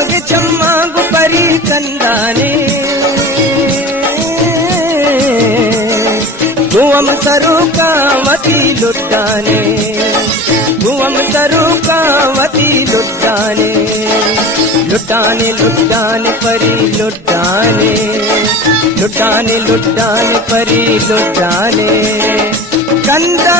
ಮಗೆ ಚಮ್ಮಾಗು ಪರಿ ತಂದಾನೆ ಗುವಂ ಸರುಕಾವತಿ ಲುಟ್ಟಾನೆ ಗುವಂ ಸರುಕಾವತಿ ಲುಟ್ಟಾನೆ लुटाने लुटाने परी लुटाने लुटाने लुटाने परी लुटाने कंदा